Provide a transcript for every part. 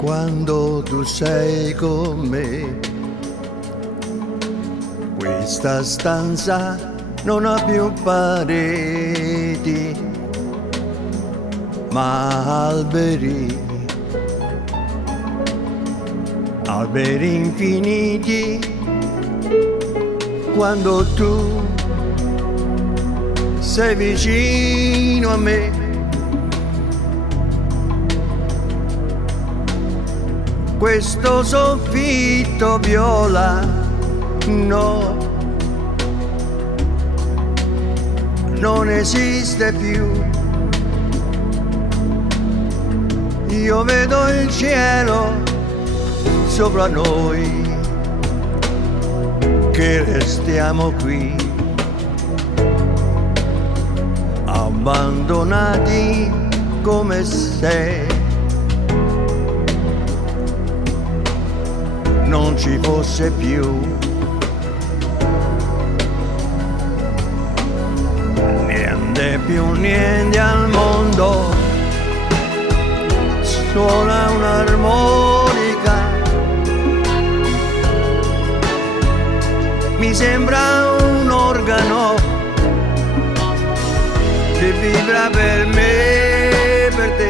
quando tu sei con me. Questa stanza non ha più pareti, ma alberi, alberi infiniti. Quando tu sei vicino a me, questo soffitto viola, no, non esiste più. Io vedo il cielo sopra noi, che restiamo qui, abbandonati come se non ci fosse più niente al mondo. Suona un'armonica, mi sembra un organo che vibra per me e per te.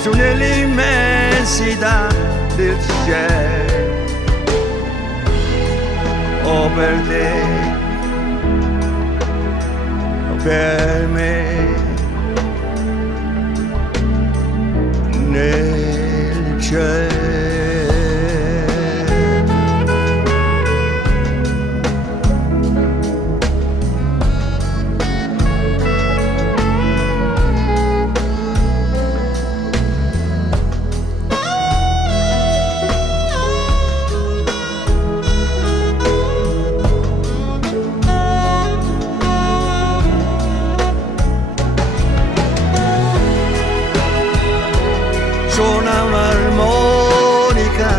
Su nell'immensità del cielo, o per te, o per me, nel cielo. Suona un'armonica,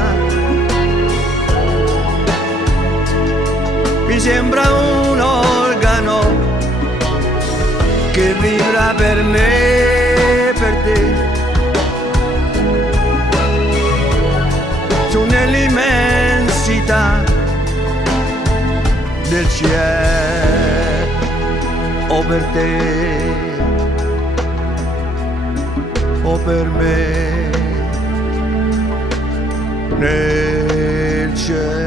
mi sembra un organo che vibra per me e per te. Su nell'immensità del cielo, o per te, o per me, nel cielo.